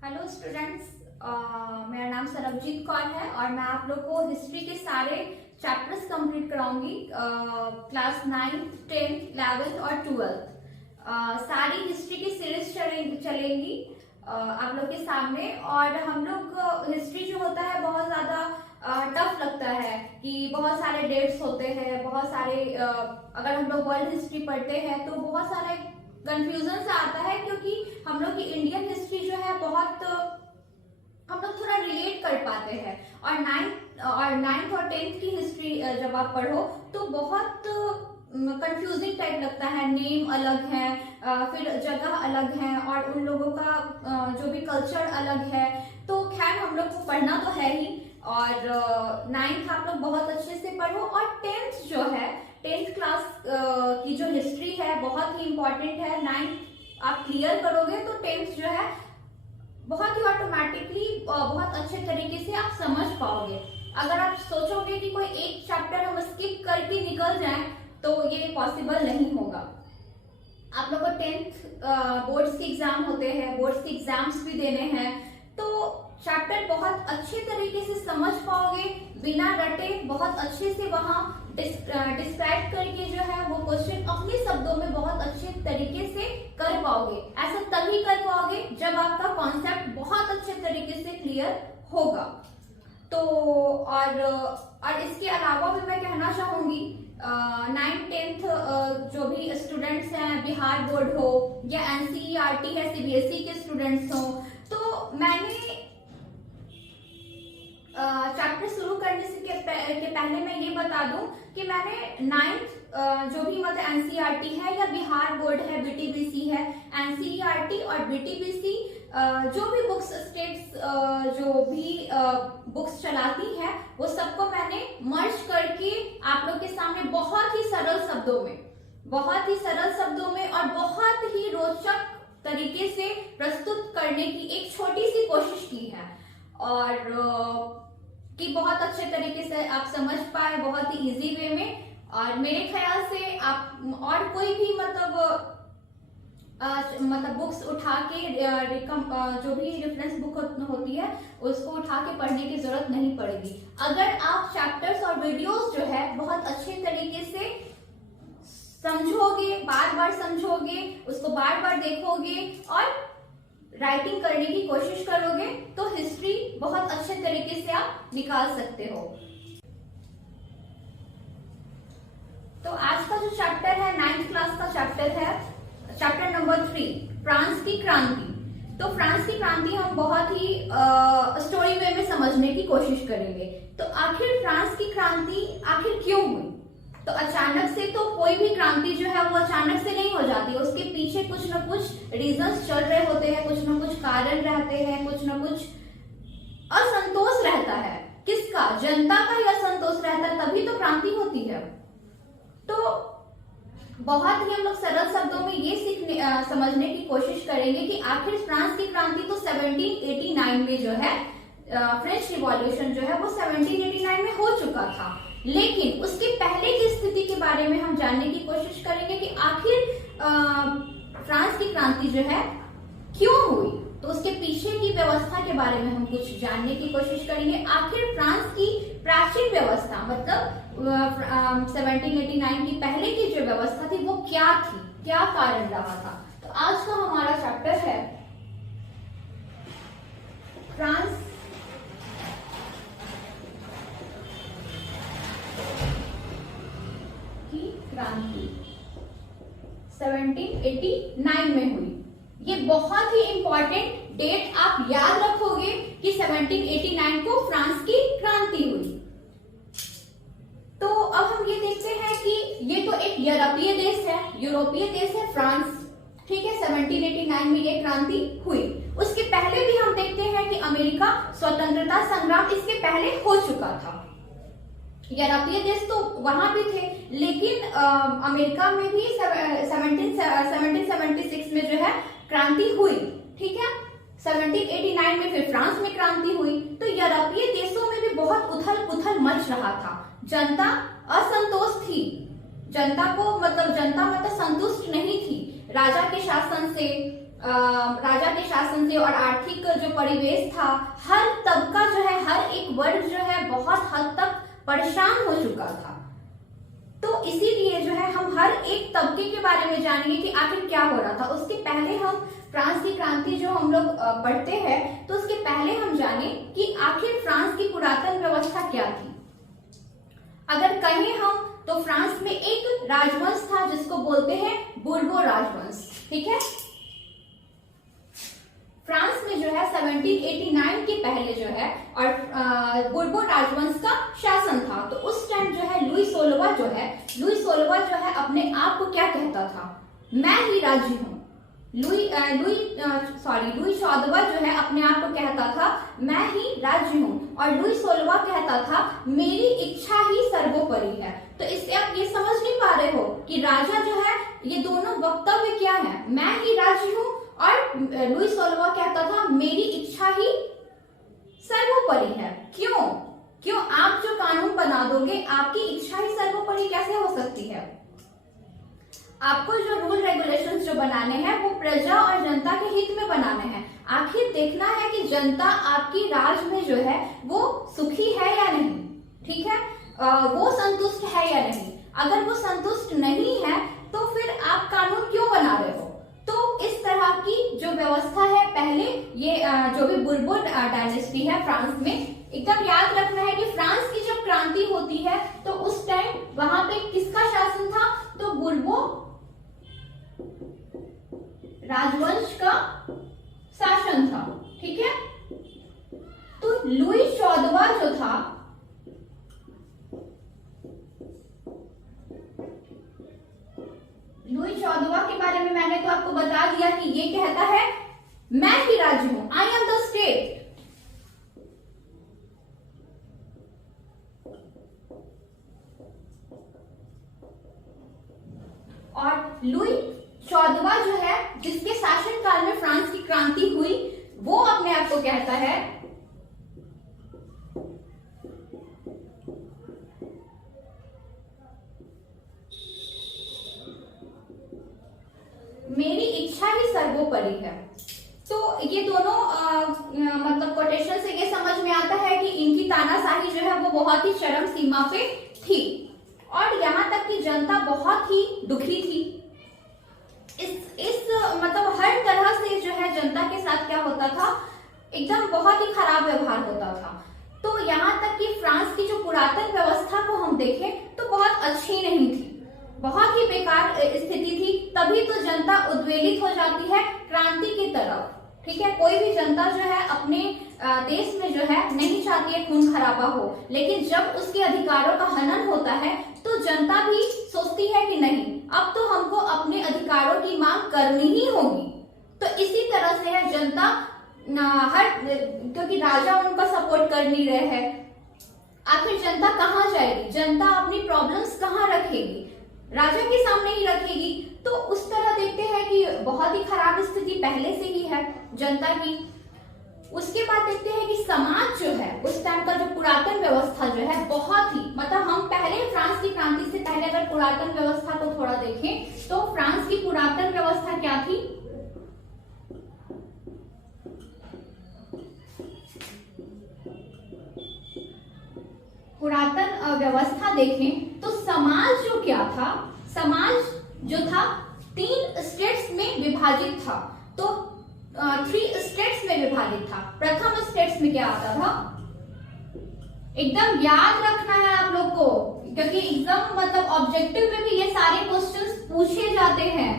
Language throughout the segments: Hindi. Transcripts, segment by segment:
हेलो स्टूडेंट्स, मेरा नाम सरबजीत कौर है और मैं आप लोग को हिस्ट्री के सारे chapters complete कराऊंगी। Class 9th, 10th, 11th और 12th सारी हिस्ट्री की सीरीज चलेंगी आप लोग के सामने। और हम लोग हिस्ट्री जो होता है बहुत ज्यादा टफ लगता है कि बहुत सारे डेट्स होते हैं, बहुत सारे अगर हम लोग वर्ल्ड हिस्ट्री पढ़ते हैं तो बहुत सारे कंफ्यूजन सा आता है, क्योंकि हम लोग की इंडियन हिस्ट्री जो है बहुत हम लोग थोड़ा रिलेट कर पाते हैं। और नाइन्थ और 10th की हिस्ट्री जब आप पढ़ो तो बहुत कंफ्यूजिंग टाइप लगता है। नेम अलग है, फिर जगह अलग है और उन लोगों का जो भी कल्चर अलग है। तो खैर हम लोग को पढ़ना तो है ही। और 9th आप लोग बहुत अच्छे से पढ़ो। और 10th जो है, 10th क्लास की जो हिस्ट्री है बहुत ही इंपॉर्टेंट है। 9th आप क्लियर करोगे तो 10th जो है बहुत ही ऑटोमेटिकली बहुत अच्छे तरीके से आप समझ पाओगे। अगर आप सोचोगे कि कोई एक चैप्टर हम स्किप करके निकल जाएं तो ये पॉसिबल नहीं होगा। आप लोग को 10th बोर्ड्स के एग्जाम होते हैं, बोर्ड्स के एग्जाम्स भी देने हैं, तो चैप्टर बहुत अच्छे तरीके से समझ पाओगे, बिना रटे बहुत अच्छे से वहां डिस्क्राइब करके जो है वो क्वेश्चन अपने शब्दों में बहुत अच्छे तरीके से कर पाओगे। ऐसा तभी कर पाओगे जब आपका कॉन्सेप्ट बहुत अच्छे तरीके से क्लियर होगा। तो और इसके अलावा भी मैं कहना चाहूंगी 9th 10th जो भी स्टूडेंट्स हैं, बिहार बोर्ड हो या एनसीईआरटी है, सीबीएसई के स्टूडेंट्स हो, तो मैंने चैप्टर शुरू करने से के पहले मैं ये बता दूं कि मैंने 9th जो भी मतलब एनसीईआरटी है या बिहार बोर्ड है, बीटीबीसी है, एनसीईआरटी और बीटीबीसी जो भी बुक्स स्टेट्स जो भी बुक्स चलाती है वो सबको मैंने मर्ज करके आप लोग के सामने बहुत ही सरल शब्दों में और बहुत ही रोचक तरीके से प्रस्तुत करने की एक छोटी सी कोशिश की है। और कि बहुत अच्छे तरीके से आप समझ पाए, बहुत ही इजी वे में। और मेरे ख्याल से आप और कोई भी मतलब बुक्स उठा के जो भी रेफरेंस बुक होती है उसको उठा के पढ़ने की जरूरत नहीं पड़ेगी। अगर आप चैप्टर्स और वीडियोस जो है बहुत अच्छे तरीके से समझोगे, बार बार समझोगे, उसको बार बार देखोगे और राइटिंग करने की कोशिश करोगे तो हिस्ट्री बहुत अच्छे तरीके से आप निकाल सकते हो। तो आज का जो चैप्टर है 9th क्लास का चैप्टर है, चैप्टर नंबर 3, फ्रांस की क्रांति। तो फ्रांस की क्रांति हम बहुत ही स्टोरी वे में समझने की कोशिश करेंगे। तो आखिर फ्रांस की क्रांति आखिर क्यों हुई? तो अचानक से तो कोई भी क्रांति जो है वो अचानक से नहीं हो जाती, उसके पीछे कुछ न कुछ रीजंस चल रहे होते हैं, कुछ न कुछ कारण रहते हैं, कुछ न कुछ असंतोष रहता है। किसका? जनता का ही असंतोष रहता है, तभी तो क्रांति होती है। तो बहुत ही हम लोग सरल शब्दों में ये समझने की कोशिश करेंगे कि आखिर फ्रांस की क्रांति तो 1789 में जो है फ्रेंच रिवॉल्यूशन जो है वो 1789 में हो चुका था। लेकिन उसके पहले की स्थिति के बारे में हम जानने की कोशिश करेंगे कि आखिर फ्रांस की क्रांति जो है क्यों हुई। तो उसके पीछे की व्यवस्था के बारे में हम कुछ जानने की कोशिश करेंगे। आखिर फ्रांस की प्राचीन व्यवस्था मतलब 1789 की पहले की जो व्यवस्था थी वो क्या थी, क्या कारण रहा था। तो आज का हमारा चैप्टर है फ्रांस की क्रांति 1789 में हुई। ये बहुत ही इंपॉर्टेंट डेट आप याद रखोगे कि 1789 को फ्रांस की क्रांति हुई। तो अब हम ये देखते हैं कि ये तो एक यूरोपीय देश है फ्रांस, ठीक है। 1789 में ये क्रांति हुई। उसके पहले भी हम देखते हैं कि अमेरिका स्वतंत्रता संग्राम इसके पहले हो चुका था। यूरोपीय देश तो वहां भी थे, लेकिन अमेरिका में भी 1776 में जो है क्रांति हुई, ठीक है। 1789 में फिर फ्रांस में क्रांति हुई। तो यूरोपीय देशों में भी बहुत उथल पुथल मच रहा था, जनता असंतोष थी, जनता मतलब संतुष्ट नहीं थी। राजा के शासन से और आर्थिक जो परिवेश था, हर तबका जो है, हर एक वर्ग जो है बहुत हद तक परेशान हो चुका था। तो इसीलिए जो है हम हर एक तबके के बारे में जानेंगे कि आखिर क्या हो रहा था। उसके पहले हम फ्रांस की क्रांति जो हम लोग पढ़ते हैं, तो उसके पहले हम जाने कि आखिर फ्रांस की पुरातन व्यवस्था क्या थी। अगर कहें हम तो फ्रांस में एक राजवंश था जिसको बोलते हैं बुर्बो राजवंश। ठीक है, फ्रांस में जो है 1789 के पहले जो है और बुर्बो राजवंश का शासन था। तो उस टाइम जो है लुई 16वां जो है अपने आप को क्या कहता था, मैं ही राज्य हूँ। लुई 14वां जो है अपने आप को कहता था मैं ही राज्य हूँ, और लुई 16वां कहता था मेरी इच्छा ही सर्वोपरि है। तो इससे आप ये समझ नहीं पा रहे हो कि राजा जो है, ये दोनों वक्तव्य क्या है, मैं ही राज्य हूँ और लुई 16वां कहता था मेरी इच्छा ही सर्वोपरि है। क्यों आप जो कानून बना दोगे, आपकी इच्छा ही सर्वोपरि कैसे हो सकती है? आपको जो रूल रेगुलेशंस जो बनाने हैं वो प्रजा और जनता के हित में बनाने हैं। आखिर देखना है कि जनता आपकी राज में जो है वो सुखी है या नहीं। ठीक है, वो संतुष्ट है या नहीं। अगर वो संतुष्ट नहीं है तो फिर आप कानून क्यों बना रहे हो? तो इस तरह की जो व्यवस्था है, पहले ये जो भी बुर्बो डायनेस्टी है फ्रांस में, एकदम याद रखना है कि फ्रांस की जब क्रांति होती है तो उस टाइम वहां पे किसका शासन था? तो बुर्बो राजवंश का शासन था। ठीक है, तो लुई 14वां जो था, लुई 14वां के बारे में मैंने तो आपको बता दिया कि ये कहता है मैं ही राज्य हूं, आई एम द स्टेट। और लुई 14वां जो है, जिसके शासनकाल में फ्रांस की क्रांति हुई, वो अपने आप को कहता है मेरी इच्छा ही सर्वोपरि है। तो ये दोनों मतलब कोटेशन से ये समझ में आता है कि इनकी तानाशाही जो है वो बहुत ही चरम सीमा पे थी, और यहाँ तक कि जनता बहुत ही दुखी थी। इस मतलब हर तरह से जो है जनता के साथ क्या होता था, एकदम बहुत ही खराब व्यवहार होता था। तो यहाँ तक कि फ्रांस की जो पुरातन व्यवस्था को हम देखें तो बहुत अच्छी नहीं थी, बहुत ही बेकार स्थिति थी। तभी तो जनता उद्वेलित हो जाती है क्रांति की तरफ। ठीक है, कोई भी जनता जो है अपने देश में जो है नहीं चाहती है खून खराबा हो, लेकिन जब उसके अधिकारों का हनन होता है तो जनता भी सोचती है कि नहीं, अब तो हमको अपने अधिकारों की मांग करनी ही होगी। तो इसी तरह से है जनता क्योंकि राजा उनका सपोर्ट कर नहीं रहे हैं, आखिर जनता कहाँ जाएगी? जनता अपनी प्रॉब्लम्स कहाँ रखेगी? राजा के सामने ही रखेगी। तो उस तरह देखते हैं कि बहुत ही खराब स्थिति पहले से ही है जनता की। उसके बाद देखते हैं कि समाज जो है, उस टाइम का जो पुरातन व्यवस्था जो है बहुत ही, मतलब हम पहले फ्रांस की क्रांति से पहले अगर पुरातन व्यवस्था को थोड़ा देखें तो फ्रांस की पुरातन व्यवस्था क्या थी? पुरातन व्यवस्था देखें तो समाज जो क्या था, समाज जो था 3 स्टेट्स में विभाजित था। तो 3 स्टेट्स में विभाजित था। प्रथम स्टेट्स में क्या आता था, एकदम याद रखना है आप लोग को, क्योंकि एकदम मतलब ऑब्जेक्टिव में भी ये सारे क्वेश्चंस पूछे जाते हैं।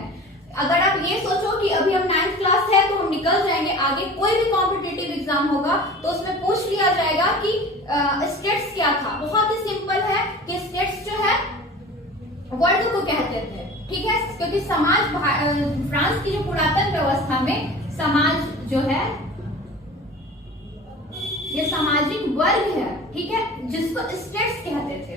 अगर आप ये सोचो कि अभी हम 9th क्लास है तो हम निकल जाएंगे, आगे कोई भी कॉम्पिटिटिव एग्जाम होगा तो उसमें पूछ लिया जाएगा कि स्टेट्स क्या था। बहुत ही सिंपल है कि स्टेट्स जो है वर्ग को कहते थे। ठीक है, क्योंकि समाज फ्रांस की जो पुरातन व्यवस्था में समाज जो है ये सामाजिक वर्ग है। ठीक है, जिसको स्टेट्स कहते थे।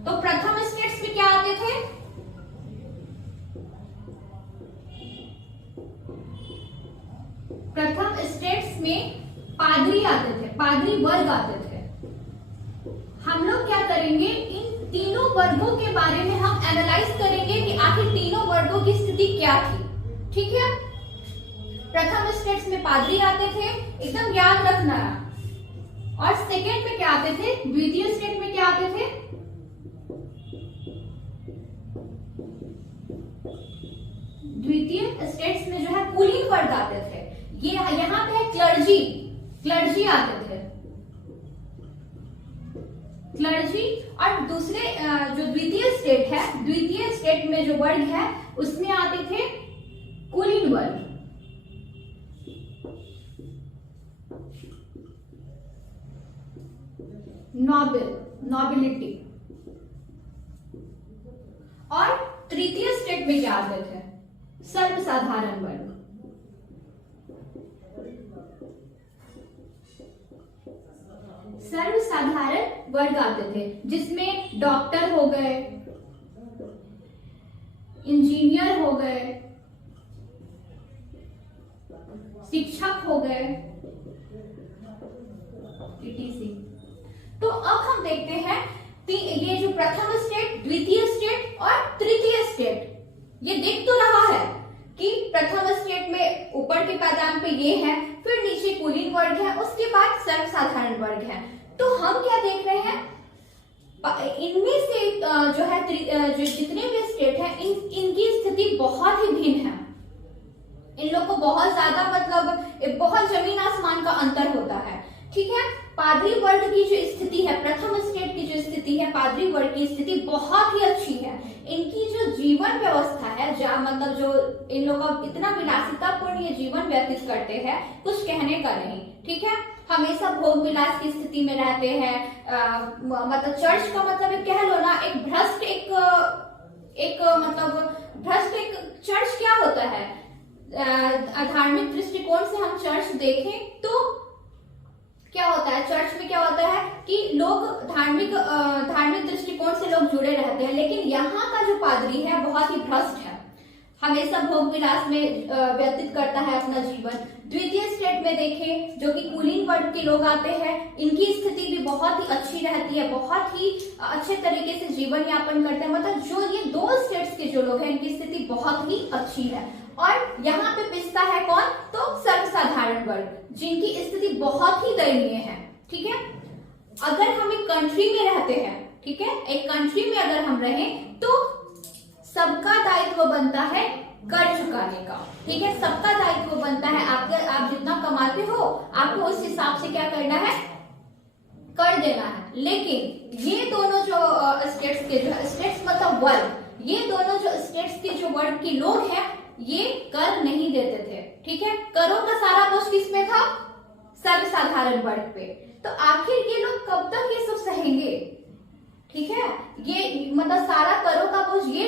तो प्रथम स्टेट्स में क्या आते थे? प्रथम स्टेट्स में पादरी आते थे, पादरी वर्ग आते थे। हम लोग क्या करेंगे, इन तीनों वर्गों के बारे में हम एनालाइज करेंगे कि आखिर तीनों वर्गों की स्थिति क्या थी। ठीक है, प्रथम स्टेट्स में पादरी आते थे, एकदम याद रखना। और सेकेंड में क्या आते थे? द्वितीय स्टेट में क्या आते थे? द्वितीय स्टेट्स में जो है कुलीन वर्ग आते थे। ये यहाँ पे है क्लर्जी, क्लर्जी आते थे, क्लर्जी। और दूसरे जो द्वितीय स्टेट है, द्वितीय स्टेट में जो वर्ग है उसमें आते थे कुलीन वर्ग। नॉबिलिटी। और तृतीय स्टेट में क्या आते थे? सर्वसाधारण वर्ग। सर्वसाधारण वर्ग आते थे, जिसमें डॉक्टर हो गए, इंजीनियर हो गए, शिक्षक हो गए, etc। तो अब हम देखते हैं ये जो प्रथम स्टेट, द्वितीय स्टेट और तृतीय स्टेट, ये दिख तो रहा है कि प्रथम स्टेट में ऊपर के पायदान पे ये है, फिर नीचे कुलीन वर्ग है, उसके बाद सर्वसाधारण वर्ग है। तो हम क्या देख रहे हैं? इनमें से जो है जो जितने भी स्टेट है इनकी स्थिति बहुत ही भिन्न है। इन लोग को बहुत ज्यादा मतलब बहुत जमीन आसमान का अंतर होता है। ठीक है, पादरी वर्ग की जो स्थिति है, प्रथम स्टेट की जो स्थिति है, पादरी वर्ग की स्थिति बहुत ही अच्छी है। इनकी जो जीवन व्यवस्था है, मतलब जो इन लोग का इतना विलासितापूर्ण ये जीवन व्यतीत करते हैं, कुछ कहने का नहीं। ठीक है, हमेशा भोग विलास की स्थिति में रहते हैं। मतलब चर्च का मतलब कह लो ना, एक भ्रष्ट एक चर्च क्या होता है? धार्मिक दृष्टिकोण से हम चर्च देखें तो क्या होता है? चर्च में क्या होता है कि लोग धार्मिक दृष्टिकोण से लोग जुड़े रहते हैं, लेकिन यहाँ का जो पादरी है बहुत ही भ्रष्ट है, हमेशा भोग विलास में व्यतीत करता है अपना जीवन। द्वितीय स्टेट में देखें, जो कि कुलीन वर्ग के लोग आते हैं, इनकी स्थिति भी बहुत ही अच्छी रहती है, बहुत ही अच्छे तरीके से जीवन यापन करते हैं। मतलब जो ये दो स्टेट्स के जो लोग हैं, इनकी स्थिति बहुत ही अच्छी है। और यहाँ पे पिछता है कौन? तो सर्वसाधारण वर्ग, जिनकी स्थिति बहुत ही दयनीय है। ठीक है, अगर हम एक कंट्री में रहते हैं, ठीक है, एक कंट्री में अगर हम रहें तो सबका दायित्व बनता है कर चुकाने का। ठीक है, सबका दायित्व बनता है, आप जितना कमाते हो आपको उस हिसाब से क्या करना है? कर देना है। लेकिन ये दोनों जो स्टेट्स के जो स्टेट्स मतलब वर्ग, ये दोनों जो स्टेट्स के जो वर्ग के लोग हैं, ये कर नहीं देते थे। ठीक है, करों का सारा बोझ किस पे था? सर्वसाधारण वर्ग पे। तो आखिर ये लोग कब तक ये सब सहेंगे? ठीक है, ये मतलब सारा करों का बोझ ये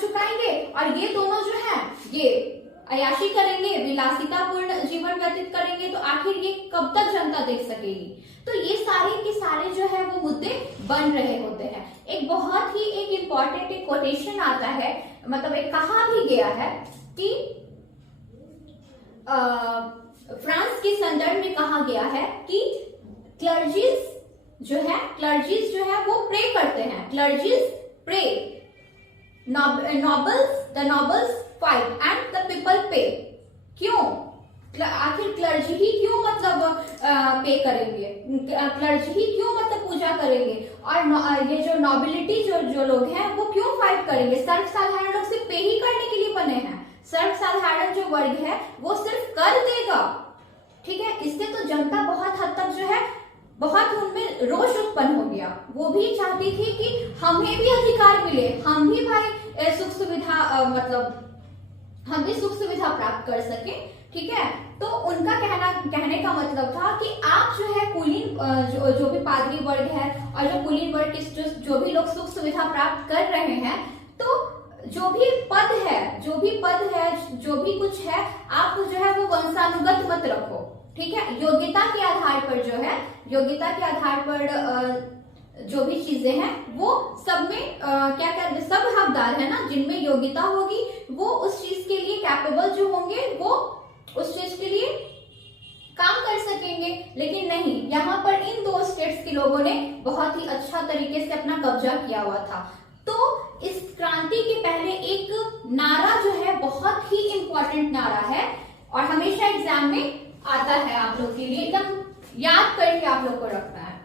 चुकाएंगे और ये दोनों जो है ये अयाशी करेंगे, विलासितापूर्ण जीवन व्यतीत करेंगे। तो आखिर ये कब तक जनता देख सकेगी? तो ये सारे के सारे जो है वो मुद्दे बन रहे होते हैं। एक बहुत ही एक इम्पॉर्टेंट एक कोटेशन आता है, मतलब एक कहा भी गया है कि फ्रांस के संदर्भ में कहा गया है कि क्लर्जीज जो है वो प्रे करते हैं। Clergies pray, nobles fight and the people pay. क्यों? आखिर क्लर्जी ही क्यों मतलब पे करेंगे? क्लर्जी ही क्यों मतलब पूजा करेंगे? और ये जो नॉबिलिटी जो लोग हैं वो क्यों फाइट करेंगे? सर्वसाधारण लोग सिर्फ पे ही करने के लिए बने हैं। सर्वसाधारण जो वर्ग है वो सिर्फ कर देगा। ठीक है, इससे तो जनता बहुत हद तक जो है बहुत उनमें रोष उत्पन्न हो गया। वो भी चाहती थी कि हमें भी अधिकार मिले, हम भी भाई सुख सुविधा हम भी सुख सुविधा प्राप्त कर सके। ठीक है, तो उनका कहने का मतलब था कि आप जो है कुलीन जो भी पादरी वर्ग है और जो कुलीन वर्ग के जो भी लोग सुख सुविधा प्राप्त कर रहे हैं, तो जो भी पद है, जो भी कुछ है, आप जो है वो वंशानुगत मत रखो। ठीक है, योग्यता के आधार पर जो भी चीजें हैं वो सब में सब हकदार है ना, जिनमें योग्यता होगी वो उस चीज के लिए कैपेबल जो होंगे वो उस चीज के लिए काम कर सकेंगे। लेकिन नहीं, यहाँ पर इन दो स्टेट्स के लोगों ने बहुत ही अच्छा तरीके से अपना कब्जा किया हुआ था। तो इस क्रांति के पहले एक नारा जो है बहुत ही इंपॉर्टेंट नारा है और हमेशा एग्जाम में आता है, आप लोग के लिए एकदम याद करके आप लोग को रखना है।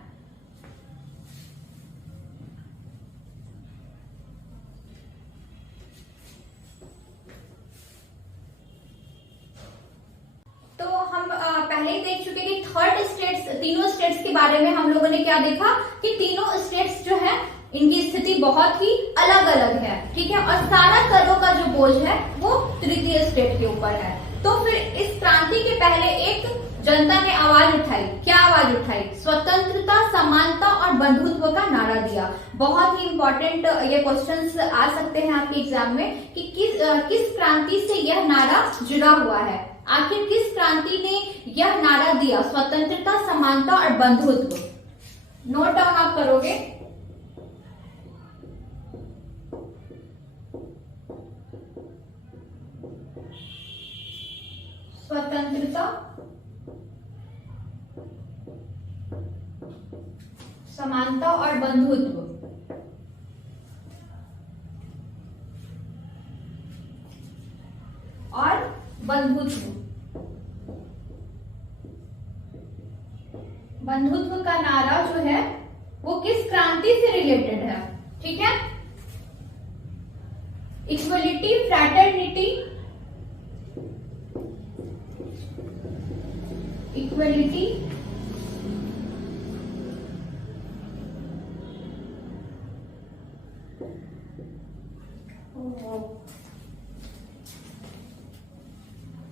तो हम पहले ही देख चुके कि थर्ड स्टेट्स, तीनों स्टेट्स के बारे में हम लोगों ने क्या देखा कि तीनों स्टेट्स जो है इनकी स्थिति बहुत ही अलग अलग है, ठीक है, और सारा करों का जो बोझ है वो तृतीय स्टेट के ऊपर है। तो फिर इस क्रांति के पहले एक जनता ने आवाज उठाई। क्या आवाज उठाई? स्वतंत्रता, समानता और बंधुत्व का नारा दिया। बहुत ही इंपॉर्टेंट ये क्वेश्चंस आ सकते हैं आपके एग्जाम में कि किस क्रांति से यह नारा जुड़ा हुआ है। आखिर किस क्रांति ने यह नारा दिया? स्वतंत्रता, समानता और बंधुत्व। नोट डाउन आप करोगे। स्वतंत्रता, समानता और बंधुत्व। और बंधुत्व, बंधुत्व का नारा जो है वो किस क्रांति से रिलेटेड है? ठीक है, इक्वलिटी, फ्रैटर्निटी, इक्वलिटी,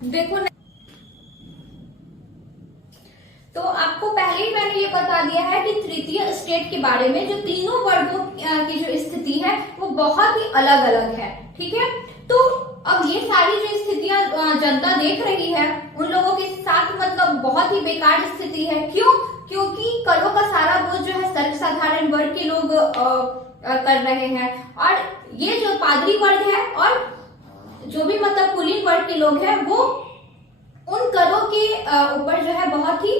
देखो तो आपको पहले ही मैंने ये बता दिया है कि तृतीय स्टेट के बारे में जो तीनों वर्गों की जो स्थिति है वो बहुत ही अलग अलग है, ठीक है। तो अब ये सारी जो स्थितियां जनता देख रही है उन लोगों के साथ मतलब बहुत ही बेकार स्थिति है। क्यों? क्योंकि करों का सारा बोझ जो है सर्वसाधारण वर्ग के लोग कर रहे हैं और ये जो पादरी वर्ग है और जो भी मतलब कुलीन वर्ग के लोग हैं वो उन करों के ऊपर जो है बहुत ही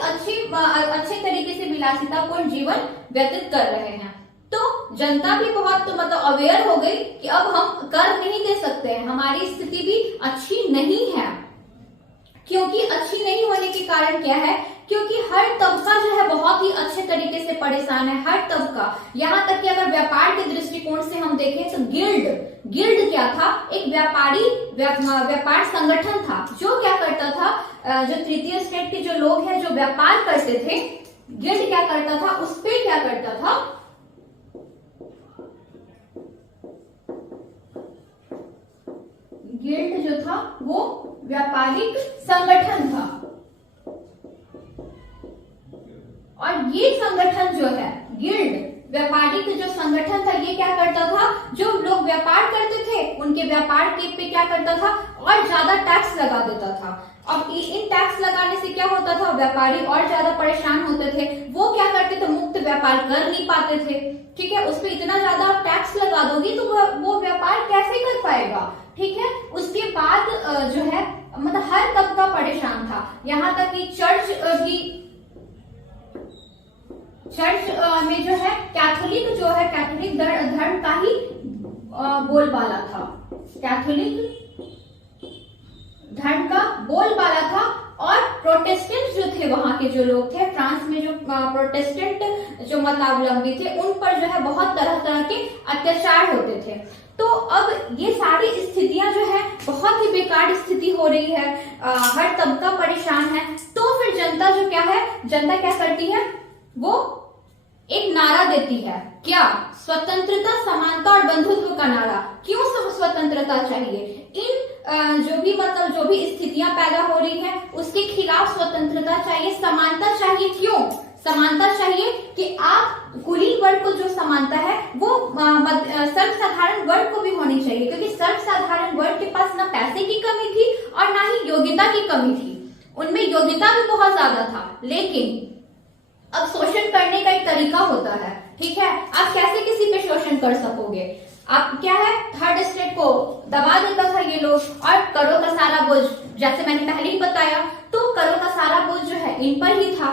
अच्छे तरीके से विलासितापूर्ण जीवन व्यतीत कर रहे हैं। तो जनता भी बहुत मतलब अवेयर हो गई कि अब हम कर नहीं दे सकते हैं, हमारी स्थिति भी अच्छी नहीं है। क्योंकि अच्छी नहीं होने के कारण क्या है? क्योंकि हर तबका जो है बहुत ही अच्छे तरीके से परेशान है, हर तबका। यहाँ तक कि अगर व्यापार के दृष्टिकोण से हम देखें तो गिल्ड क्या था? एक व्यापार संगठन था जो क्या करता था, जो तृतीय स्टेट के जो लोग हैं जो व्यापार करते थे, गिल्ड क्या करता था? उस पे क्या करता था? गिल्ड जो था वो व्यापारिक संगठन था और ये संगठन जो है गिल्ड व्यापारिक जो संगठन था ये क्या करता था? जो लोग व्यापार करते थे उनके व्यापार के पे क्या करता था? और ज्यादा टैक्स लगा देता था। अब इन टैक्स लगाने से क्या होता था? व्यापारी और ज्यादा परेशान होते थे। वो क्या करते थे? मुक्त व्यापार कर नहीं पाते थे, ठीक है। उस पर इतना ज्यादा आप टैक्स लगा दोगी तो वो व्यापार कैसे कर पाएगा, ठीक है। उसके बाद जो है मतलब हर तबका परेशान था। यहाँ तक कि चर्च में जो है कैथोलिक धर्म का ही बोलबाला था, कैथोलिक धर्म का बोलबाला था। और प्रोटेस्टेंट जो थे, वहां के जो लोग थे फ्रांस में, जो प्रोटेस्टेंट जो मतावलंबी थे उन पर जो है बहुत तरह तरह के अत्याचार होते थे। तो अब ये सारी स्थितियां जो है बहुत ही बेकार स्थिति हो रही है, हर तबका परेशान है। तो फिर जनता जो क्या है, जनता क्या करती है? वो एक नारा देती है। क्या? स्वतंत्रता, समानता और बंधुत्व का नारा। क्यों स्वतंत्रता चाहिए? इन जो भी स्थितियां पैदा हो रही है उसके खिलाफ स्वतंत्रता चाहिए, समानता चाहिए। क्यों समानता चाहिए? कि आप कुलीन वर्ग को जो समानता है वो सर्वसाधारण वर्ग को भी होनी चाहिए, क्योंकि सर्वसाधारण वर्ग के पास ना पैसे की कमी थी और ना ही योग्यता की कमी थी। उनमें योग्यता भी बहुत ज्यादा था, लेकिन अब शोषण करने का एक तरीका होता है, ठीक है। आप कैसे किसी पे शोषण कर सकोगे? अब क्या है, थर्ड स्टेट को दबा देता था ये लोग, और करों का सारा बोझ, जैसे मैंने पहले ही बताया, तो करों का सारा बोझ जो है इन पर ही था।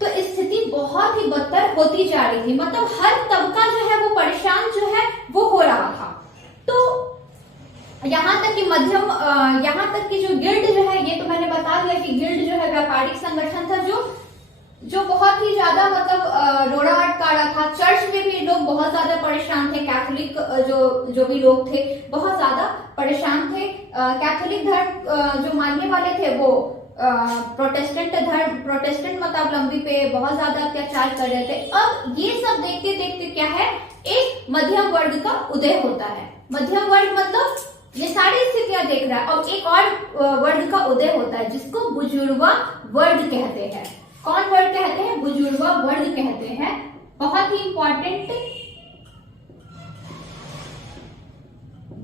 तो स्थिति बहुत ही बदतर होती जा रही थी, मतलब हर तबका जो है वो परेशान जो है वो हो रहा था। तो यहाँ तक कि यहाँ तक कि जो गिल्ड जो है, ये तो मैंने बता दिया कि गिल्ड जो है व्यापारिक संगठन था जो बहुत ही ज्यादा मतलब रोड़ाहट का रहा था। चर्च में भी लोग बहुत ज्यादा परेशान थे, कैथोलिक जो भी लोग थे बहुत ज्यादा परेशान थे। कैथोलिक धर्म जो मानने वाले थे वो प्रोटेस्टेंट मतावलंबी पे बहुत ज्यादा अत्याचार कर रहे थे। अब ये सब देखते देखते क्या है, एक मध्यम वर्ग का उदय होता है। मध्यम वर्ग मतलब ये सारी स्थितियां देख रहा है, और एक और वर्ग का उदय होता है जिसको बुजुर्गा वर्ग कहते हैं। कौन वर्ग कहते हैं? बुजुर्गा वर्ग कहते हैं। बहुत ही इंपॉर्टेंट,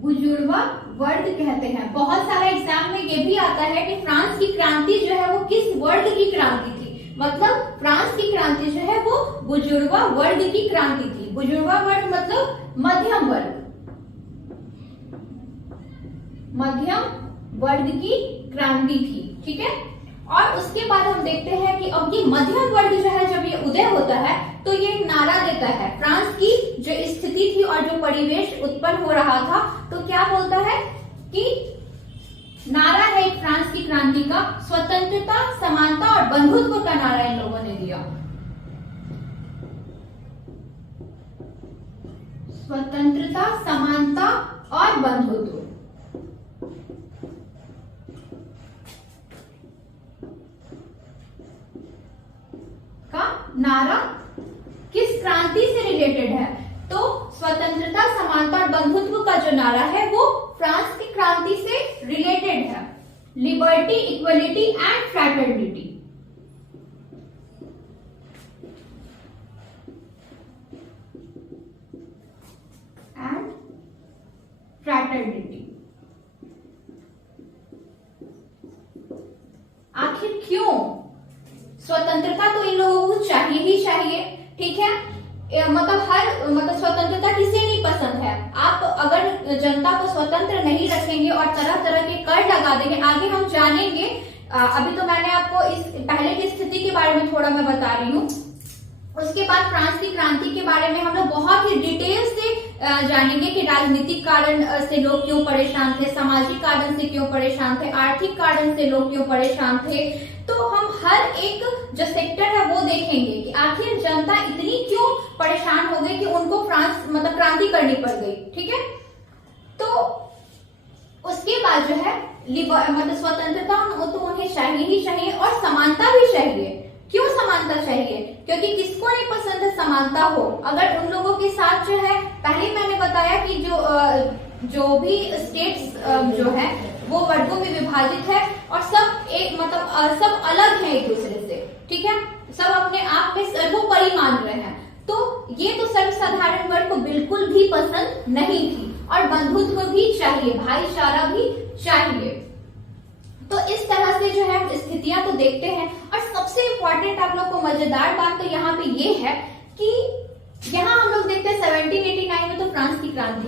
बुजुर्गा वर्ग कहते हैं। बहुत सारा एग्जाम में ये भी आता है कि फ्रांस की क्रांति जो है वो किस वर्ग की क्रांति थी, मतलब फ्रांस की क्रांति जो है वो बुजुर्गा वर्ग की क्रांति थी। बुजुर्गा वर्ग मतलब मध्यम वर्ग, मध्यम वर्ग की क्रांति थी, ठीक है। और उसके बाद हम देखते हैं कि अब ये मध्यम वर्ग जो है जब ये उदय होता है तो ये नारा देता है, फ्रांस की जो स्थिति थी और जो परिवेश उत्पन्न हो रहा था, तो क्या बोलता है कि नारा है एक फ्रांस की क्रांति का, स्वतंत्रता, समानता और बंधुत्व का नारा इन लोगों ने दिया। स्वतंत्रता, समानता और बंधुत्व का नारा किस क्रांति से रिलेटेड है? तो स्वतंत्रता, समानता और बंधुत्व का जो नारा है वो फ्रांस की क्रांति से रिलेटेड है। Liberty, equality and fraternity. And fraternity. आखिर क्यों? स्वतंत्रता तो इन लोगों को चाहिए ही चाहिए, ठीक है। मतलब स्वतंत्रता किसे नहीं पसंद है। आप अगर जनता को स्वतंत्र नहीं रखेंगे और तरह तरह के कर लगा देंगे, आगे हम जानेंगे। अभी तो मैंने आपको इस पहले की स्थिति के बारे में थोड़ा मैं बता रही हूँ। उसके बाद फ्रांस की क्रांति के बारे में हम लोग बहुत ही डिटेल से जानेंगे कि राजनीतिक कारण से लोग क्यों परेशान थे, सामाजिक कारण से क्यों परेशान थे, आर्थिक कारण से लोग क्यों परेशान थे। तो हम हर एक जो सेक्टर है वो देखेंगे कि आखिर जनता इतनी क्यों परेशान हो गई कि उनको फ्रांस मतलब क्रांति करनी पड़ गई, ठीक है। तो उसके बाद जो है मतलब स्वतंत्रता तो उन्हें चाहिए ही चाहिए और समानता भी चाहिए। क्यों समानता चाहिए? क्योंकि किसको नहीं पसंद है समानता हो। अगर उन लोगों के साथ जो है, पहले मैंने बताया कि जो भी स्टेट्स जो है वो वर्गों में विभाजित है और सब एक मतलब सब अलग है एक दूसरे से, ठीक है। सब अपने आप में सर्वोपरि मान रहे हैं। तो ये तो सर्वसाधारण वर्ग को बिल्कुल भी पसंद नहीं थी। और बंधुत्व भी चाहिए, भाईचारा भी चाहिए। तो इस तरह से जो है हम स्थितियां तो देखते हैं। और सबसे इम्पोर्टेंट आप लोग को मजेदार बात तो यहाँ पे ये है कि यहाँ हम लोग देखते हैं 1789 में तो फ्रांस की क्रांति